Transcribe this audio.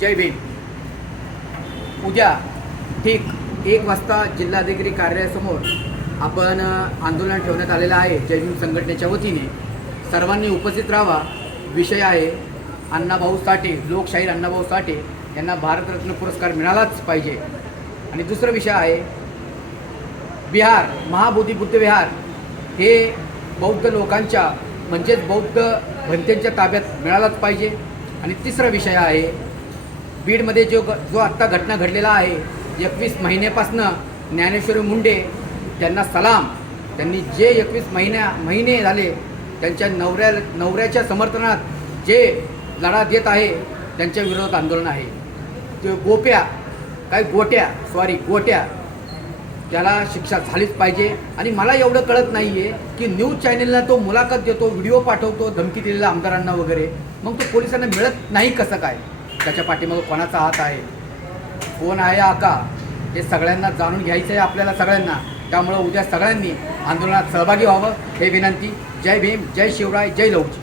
जय भीम. उद्या ठीक एक वाजता जिल्हाधिकारी कार्यालयासमोर आपण आंदोलन ठेवण्यात आलेलं आहे. जय भीम संघटनेच्या वतीने. सर्वांनी उपस्थित राहावा. विषय आहे अण्णाभाऊ साठे लोकशाहीर अण्णाभाऊ साठे यांना भारतरत्न पुरस्कार मिळालाच पाहिजे. आणि दुसरा विषय आहे बिहार महाबोधी बुद्ध विहार. हे बौद्ध लोकांच्या म्हणजेच बौद्ध भंतेंच्या ताब्यात मिळालाच पाहिजे. आणि तिसरा विषय आहे बीडमध्ये जो जो आत्ता घटना घडलेला आहे एकवीस महिन्यापासनं ज्ञानेश्वरी मुंडे त्यांना सलाम. त्यांनी जे एकवीस महिन्या महिने झाले त्यांच्या नवऱ्या नवऱ्याच्या समर्थनात जे लढा देत आहे त्यांच्या विरोधात आंदोलन आहे. ते गोप्या काय गोट्या सॉरी गोट्या त्याला शिक्षा झालीच पाहिजे. आणि मला एवढं कळत नाही आहे की न्यूज चॅनेलला तो मुलाखत देतो व्हिडिओ पाठवतो धमकी दिलेल्या आमदारांना वगैरे. मग तो पोलिसांना मिळत नाही कसं काय? त्याच्या पाठीमागं कोणाचा हात आहे? कोण आहे आका? हे सगळ्यांना जाणून घ्यायचं आहे आपल्याला सगळ्यांना. त्यामुळं उद्या सगळ्यांनी आंदोलनात सहभागी व्हावं हे विनंती. जय भीम जय शिवराय जय लवजी